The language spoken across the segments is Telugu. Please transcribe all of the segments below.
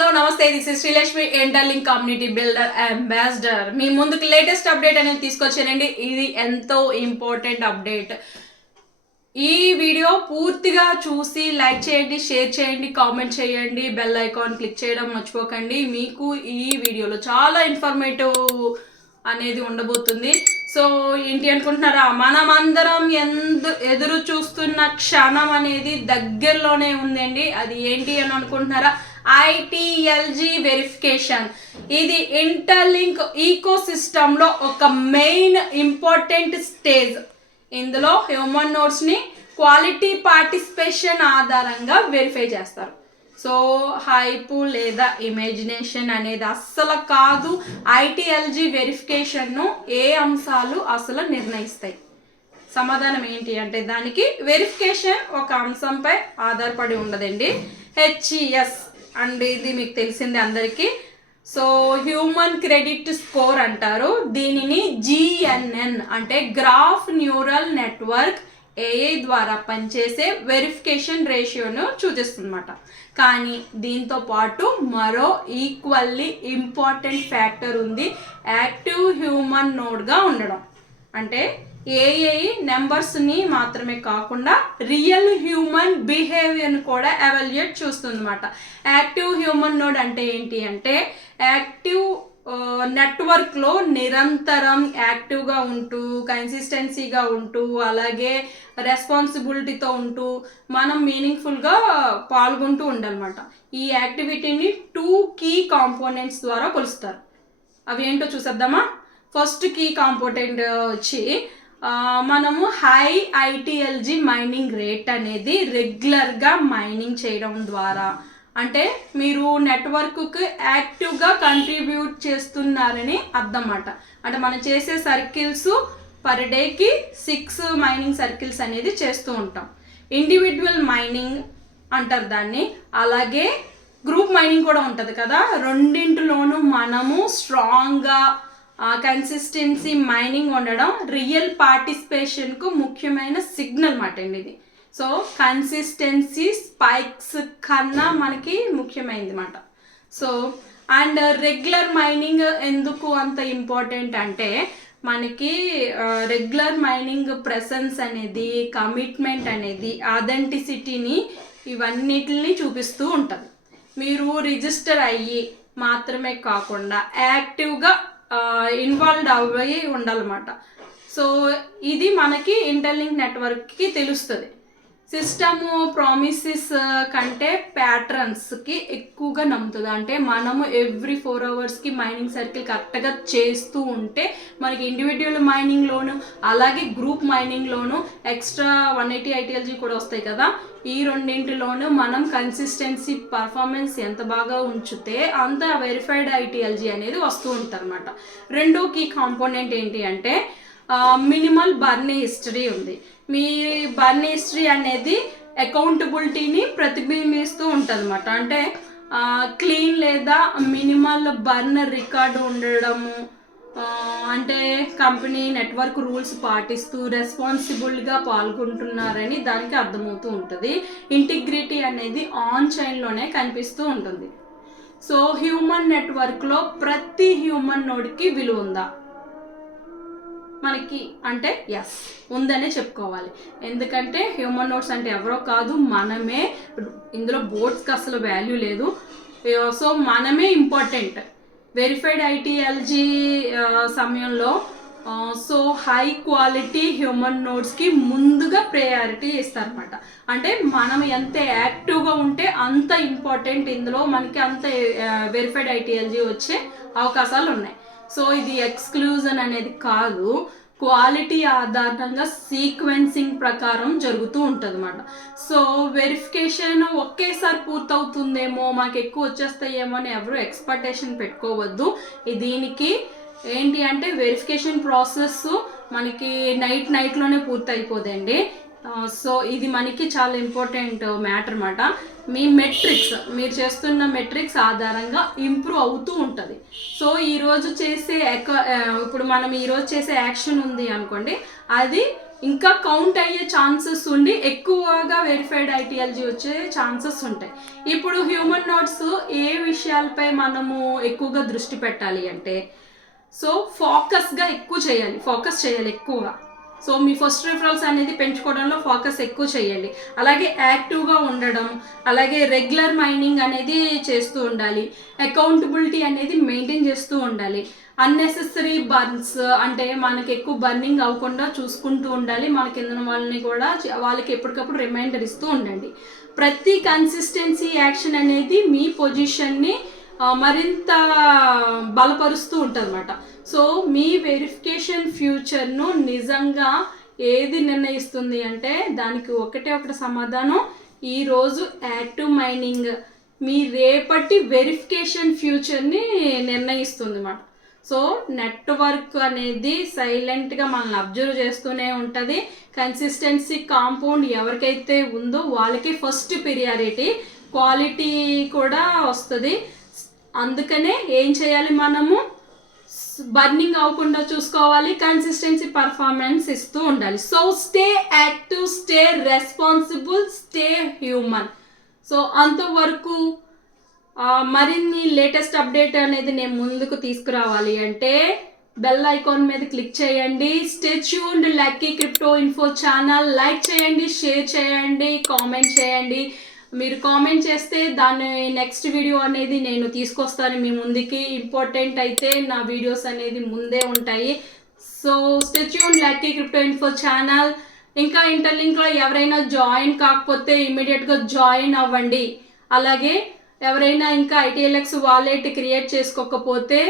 హలో నమస్తే. This is Srilakshmi interlink community builder ambassador మీ ముందుకు లేటెస్ట్ అప్డేట్ అనేది తీసుకొచ్చానండి. ఇది ఎంతో ఇంపార్టెంట్ అప్డేట్ ఈ వీడియో పూర్తిగా చూసి లైక్ చేయండి షేర్ చేయండి కామెంట్ చేయండి బెల్ ఐకాన్ క్లిక్ చేయడం మర్చిపోకండి. మీకు ఈ వీడియోలో చాలా ఇన్ఫర్మేటివ్ అనేది ఉండబోతుంది. సో ఏంటి అనుకుంటున్నారా? మనమందరం ఎందు ఎదురు చూస్తున్న క్షణం అనేది దగ్గరలోనే ఉందండి. అది ఏంటి అని అనుకుంటున్నారా? ఐటీఎల్జీ వెరిఫికేషన్ ఇది ఇంటర్లింక్ ఈకో సిస్టంలో ఒక మెయిన్ ఇంపార్టెంట్ స్టేజ్ ఇందులో హ్యూమన్ నోట్స్ని క్వాలిటీ పార్టిసిపేషన్ ఆధారంగా వెరిఫై చేస్తారు. సో హైపు లేదా ఇమాజినేషన్ అనేది అస్సలు కాదు. ఐటీఎల్జీ వెరిఫికేషన్ను ఏ అంశాలు అసలు నిర్ణయిస్తాయి? సమాధానం ఏంటి అంటే దానికి వెరిఫికేషన్ ఒక అంశంపై ఆధారపడి ఉండదండి. హెచ్ఈఎస్ అండ్ ఇది మీకు తెలిసింది అందరికీ. సో హ్యూమన్ క్రెడిట్ స్కోర్ అంటారు. దీనిని జిఎన్ఎన్ అంటే గ్రాఫ్ న్యూరల్ నెట్వర్క్ ఏఐ ద్వారా పనిచేసే వెరిఫికేషన్ రేషియోను చూపిస్తుందన్నమాట. కానీ దీంతో పాటు మరో ఈక్వల్లీ ఇంపార్టెంట్ ఫ్యాక్టర్ ఉంది. యాక్టివ్ హ్యూమన్ నోడ్గా ఉండడం. అంటే ఏఐ నెంబర్స్ని మాత్రమే కాకుండా రియల్ హ్యూమన్ బిహేవియర్ని కూడా ఎవాల్యుయేట్ చూస్తుందన్నమాట. యాక్టివ్ హ్యూమన్ నోడ్ అంటే ఏంటి అంటే యాక్టివ్ నెట్వర్క్లో నిరంతరం యాక్టివ్గా ఉంటూ కన్సిస్టెన్సీగా ఉంటూ అలాగే రెస్పాన్సిబిలిటీతో ఉంటూ మనం మీనింగ్ఫుల్గా పాల్గొంటూ ఉండాలన్నమాట. ఈ యాక్టివిటీని టూ కీ కాంపోనెంట్స్ ద్వారా కొలుస్తారు. అవి ఏంటో చూసేద్దామా? ఫస్ట్ కీ కాంపోనెంట్ వచ్చి మనము హై ఐటీఎల్జీ మైనింగ్ రేట్ అనేది రెగ్యులర్గా మైనింగ్ చేయడం ద్వారా. అంటే మీరు నెట్వర్క్కి యాక్టివ్గా కంట్రిబ్యూట్ చేస్తున్నారని అర్థం అంటే మనం చేసే సర్కిల్స్ పర్ డేకి సిక్స్ మైనింగ్ సర్కిల్స్ అనేది చేస్తూ ఉంటాం. ఇండివిజువల్ మైనింగ్ అంటారు దాన్ని. అలాగే గ్రూప్ మైనింగ్ కూడా ఉంటుంది కదా. రెండింటిలోనూ మనము స్ట్రాంగ్గా కన్సిస్టెన్సీ మైనింగ్ ఉండడం రియల్ పార్టిసిపేషన్కు ముఖ్యమైన సిగ్నల్ మాట అండి ఇది. సో కన్సిస్టెన్సీ స్పైక్స్ కన్నా మనకి ముఖ్యమైనది మాట. సో అండ్ రెగ్యులర్ మైనింగ్ ఎందుకు అంత ఇంపార్టెంట్ అంటే మనకి రెగ్యులర్ మైనింగ్ ప్రెసెన్స్ అనేది కమిట్మెంట్ అనేది అథెంటిసిటీని ఇవన్నిటిని చూపిస్తూ ఉంటుంది. మీరు రిజిస్టర్ అయ్యి మాత్రమే కాకుండా యాక్టివ్గా ఇన్వాల్వ్డ్ అవ్వి ఉండాలన్నమాట. సో ఇది మనకి ఇంటర్లింక్ నెట్వర్క్కి తెలుస్తుంది. సిస్టమ్ ప్రామిసెస్ uh, కంటే ప్యాటర్న్స్కి ఎక్కువగా నమ్ముతుంది. అంటే మనము ఎవ్రీ ఫోర్ అవర్స్కి మైనింగ్ సర్కిల్ కరెక్ట్గా చేస్తూ ఉంటే మనకి ఇండివిజువల్ మైనింగ్లోను అలాగే గ్రూప్ మైనింగ్లోను ఎక్స్ట్రా వన్ ఎయిటీ ఐటీఎల్జీ కూడా వస్తాయి కదా. ఈ రెండింటిలోనూ మనం కన్సిస్టెన్సీ పర్ఫార్మెన్స్ ఎంత బాగా ఉంచితే అంత వెరిఫైడ్ ఐటీఎల్జీ అనేది వస్తూ ఉంటుంది అనమాట రెండో కీ కాంపోనెంట్ ఏంటి అంటే మినిమల్ బర్న్ హిస్టరీ ఉంది. మీ బర్న్ హిస్టరీ అనేది అకౌంటబిలిటీని ప్రతిబింబిస్తూ ఉంటుంది అనమాట అంటే క్లీన్ లేదా మినిమల్ బర్న్ రికార్డు ఉండడము అంటే కంపెనీ నెట్వర్క్ రూల్స్ పాటిస్తూ రెస్పాన్సిబుల్గా పాల్గొంటున్నారని దానికి అర్థమవుతూ ఉంటుంది. ఇంటిగ్రిటీ అనేది ఆన్ చైన్లోనే కనిపిస్తూ ఉంటుంది. సో హ్యూమన్ నెట్వర్క్లో ప్రతి హ్యూమన్ నోడ్కి విలువ ఉందా? మనకి అంటే ఎస్ ఉందనే చెప్పుకోవాలి. ఎందుకంటే హ్యూమన్ నోట్స్ అంటే ఎవరో కాదు మనమే ఇందులో బోర్డ్స్కి అసలు వాల్యూ లేదు. Uh, సో మనమే ఇంపార్టెంట్ వెరిఫైడ్ ఐటీఎల్జీ సమయంలో సో హై క్వాలిటీ హ్యూమన్ నోట్స్కి ముందుగా ప్రయారిటీ ఇస్తారనమాట అంటే మనం ఎంత యాక్టివ్గా ఉంటే అంత ఇంపార్టెంట్ ఇందులో మనకి అంత uh, వెరిఫైడ్ ఐటీఎల్జీ వచ్చే అవకాశాలు ఉన్నాయి సో ఇది ఎక్స్క్లూజన్ అనేది కాదు. క్వాలిటీ ఆధారంగా సీక్వెన్సింగ్ ప్రకారం జరుగుతూ ఉంటుందన్నమాట. సో వెరిఫికేషన్ ఒకేసారి పూర్తవుతుందేమో మాకు ఎక్కువ వచ్చేస్తాయేమో అని ఎవరు ఎక్స్పెక్టేషన్ పెట్టుకోవద్దు. దీనికి ఏంటి అంటే వెరిఫికేషన్ ప్రాసెస్ మనకి నైట్ నైట్లోనే పూర్తయిపోదండి. సో ఇది మనకి చాలా ఇంపార్టెంట్ మ్యాటర్ అన్నమాట. మీ మెట్రిక్స్ మీరు చేస్తున్న మెట్రిక్స్ ఆధారంగా ఇంప్రూవ్ అవుతూ ఉంటుంది. సో ఈరోజు చేసే ఎక- ఇప్పుడు మనం ఈరోజు చేసే యాక్షన్ ఉంది అనుకోండి అది ఇంకా కౌంట్ అయ్యే ఛాన్సెస్ ఉండి ఎక్కువగా వెరిఫైడ్ ఐటీఎల్జీ వచ్చే ఛాన్సెస్ ఉంటాయి. ఇప్పుడు హ్యూమన్ నోట్స్ ఏ విషయాలపై మనము ఎక్కువగా దృష్టి పెట్టాలి అంటే సో ఫోకస్గా ఎక్కువ చేయాలి ఫోకస్ చేయాలి ఎక్కువగా. సో మీ ఫస్ట్ రిఫరల్స్ అనేది పెంచుకోవడంలో ఫోకస్ ఎక్కువ చేయండి. అలాగే యాక్టివ్గా ఉండడం అలాగే రెగ్యులర్ మైనింగ్ అనేది చేస్తూ ఉండాలి. అకౌంటబిలిటీ అనేది మెయింటైన్ చేస్తూ ఉండాలి. అన్నెసెసరీ బర్న్స్ అంటే మనకి ఎక్కువ బర్నింగ్ అవ్వకుండా చూసుకుంటూ ఉండాలి. మన కింద వాళ్ళని కూడా వాళ్ళకి ఎప్పటికప్పుడు రిమైండర్ ఇస్తూ ఉండండి. ప్రతి కన్సిస్టెన్సీ యాక్షన్ అనేది మీ పొజిషన్ని మరింత బలపరుస్తూ ఉంటుంది సో మీ వెరిఫికేషన్ ఫ్యూచర్ను నిజంగా ఏది నిర్ణయిస్తుంది అంటే దానికి ఒకటే ఒకటి సమాధానం. ఈరోజు యాక్టివ్ మైనింగ్ మీ రేపటి వెరిఫికేషన్ ఫ్యూచర్ని నిర్ణయిస్తుంది అన్నమాట సో నెట్వర్క్ అనేది సైలెంట్గా మనల్ని అబ్జర్వ్ చేస్తూనే ఉంటుంది. కన్సిస్టెన్సీ కాంపౌండ్ ఎవరికైతే ఉందో వాళ్ళకి ఫస్ట్ ప్రియారిటీ క్వాలిటీ కూడా వస్తుంది. అందుకనే ఏం చేయాలి మనము? బర్నింగ్ అవ్వకుండా చూసుకోవాలి కన్సిస్టెన్సీ పర్ఫార్మెన్స్ ఇస్తూ ఉండాలి. So stay active stay responsible stay human so అంతవరకు మరిన్ని లేటెస్ట్ అప్డేట్ అనేది నేను ముందుకు తీసుకురావాలి అంటే బెల్ ఐకాన్ మీద క్లిక్ చేయండి stay tuned lucky crypto info channel like చేయండి షేర్ చేయండి కామెంట్ చేయండి. మీరు కామెంట్ చేస్తే దాని నెక్స్ట్ వీడియో అనేది నేను తీసుకొస్తాను. మీ ముందుకి ఇంపార్టెంట్ అయితే నా వీడియోస్ అనేది ముందే ఉంటాయి. So stay tuned lucky crypto info channel ఇంకా ఇంటర్లింక్లో ఎవరైనా జాయిన్ కాకపోతే ఇమీడియట్గా జాయిన్ అవ్వండి. అలాగే ఎవరైనా ఇంకా ఐటీఎల్ఎక్స్ వాలెట్ క్రియేట్ చేసుకోకపోతే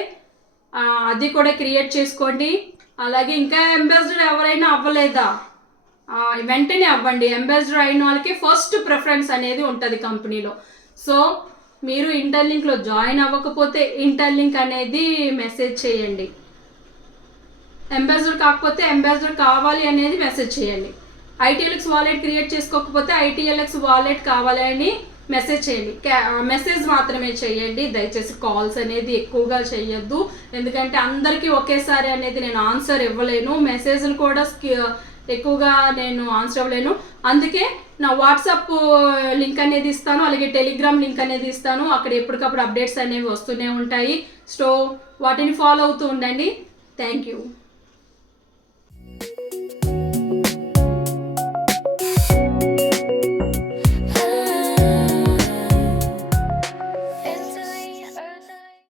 అది కూడా క్రియేట్ చేసుకోండి. అలాగే ఇంకా అంబాసిడర్ ఎవరైనా అవ్వలేదా? వెంటనే అవ్వండి. అంబాసిడర్ అయిన వాళ్ళకి ఫస్ట్ ప్రిఫరెన్స్ అనేది ఉంటుంది కంపెనీలో. సో మీరు ఇంటర్లింక్లో జాయిన్ అవ్వకపోతే ఇంటర్లింక్ అనేది మెసేజ్ చేయండి. అంబాసిడర్ కాకపోతే అంబాసిడర్ కావాలి అనేది మెసేజ్ చేయండి. I T L X wallet create చేసుకోకపోతే I T L X wallet కావాలి అని మెసేజ్ చేయండి. మెసేజ్ మాత్రమే చేయండి. దయచేసి కాల్స్ అనేది ఎక్కువగా చేయొద్దు. ఎందుకంటే అందరికీ ఒకేసారి అనేది నేను ఆన్సర్ ఇవ్వలేను. మెసేజ్లు కూడా ఎక్కువగా నేను ఆన్సర్ అవ్వలేను. అందుకే నా వాట్సాప్ లింక్ uh, అనేది ఇస్తాను అలాగే టెలిగ్రామ్ లింక్ అనేది ఇస్తాను. అక్కడ ఎప్పటికప్పుడు అప్డేట్స్ అనేవి వస్తూనే ఉంటాయి. సో వాటిని ఫాలో అవుతూ ఉండండి. Thank you